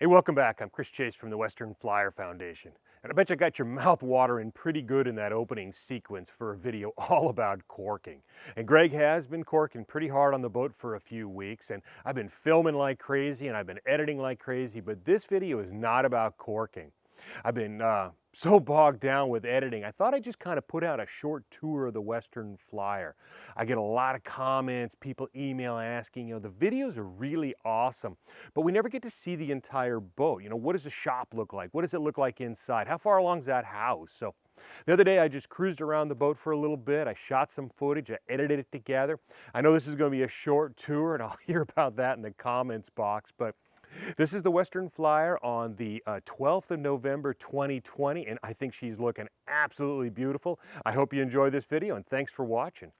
Hey, welcome back. I'm Chris Chase from the Western Flyer Foundation. And I bet you got your mouth watering pretty good in that opening sequence for a video all about corking. And Greg has been corking pretty hard on the boat for a few weeks, and I've been filming like crazy and I've been editing like crazy, but this video is not about corking. I've been so bogged down with editing, I thought I'd just kind of put out a short tour of the Western Flyer. I get a lot of comments, people email asking, the videos are really awesome, but we never get to see the entire boat. What does the shop look like? What does it look like inside? How far along is that house? So the other day I just cruised around the boat for a little bit. I shot some footage, I edited it together. I know this is going to be a short tour and I'll hear about that in the comments box, but this is the Western Flyer on the 12th of November 2020, and I think she's looking absolutely beautiful. I hope you enjoy this video, and thanks for watching.